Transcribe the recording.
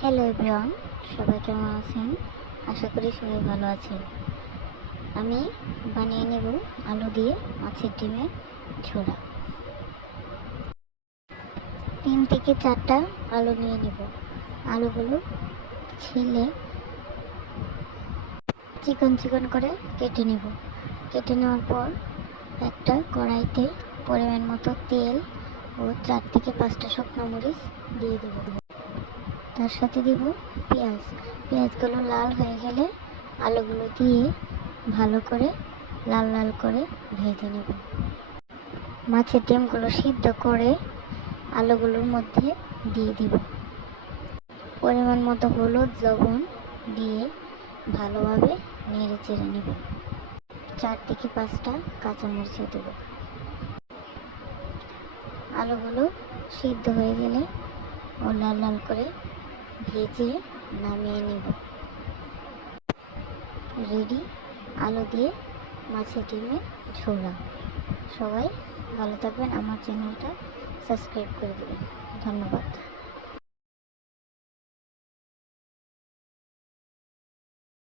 Hello everyone, সবাই কেমন আছেন? আশা করি সবাই ভালো আছেন। আমি বানিয়ে নেব আলু দিয়ে মাছের ডিমের ঝোলা। 3 থেকে 4টা আলু নিয়ে নেব। আলুগুলো ছিলে চিকন চিকন করে কেটে নেব। কেটে নেওয়ার পর একটা কড়াইতে পরিমাণ মতো তেল ও 4 থেকে 5টা শুকনো মরিচ দিয়ে দেব। তার সাথে দিব পেঁয়াজ। পেঁয়াজগুলো লাল হয়ে গেলে আলুগুলো দিয়ে ভালো করে লাল লাল করে ভেজে নেব। মাছের ডিমগুলো সিদ্ধ করে আলুগুলোর মধ্যে দিয়ে দিব। পরিমাণ মতো হলুদ লবণ দিয়ে ভালোভাবে নেড়ে চেড়ে নেব। 4 থেকে 5টা কাঁচামরিচ দেব। আলুগুলো সিদ্ধ হয়ে গেলে ও লাল লাল করে ভেজে নামিয়ে নেব। রেডি আলু দিয়ে মাছের ডিমের ঝোলা। সবাই ভালো থাকবেন, আমার চ্যানেলটা সাবস্ক্রাইব করে দেবেন। ধন্যবাদ।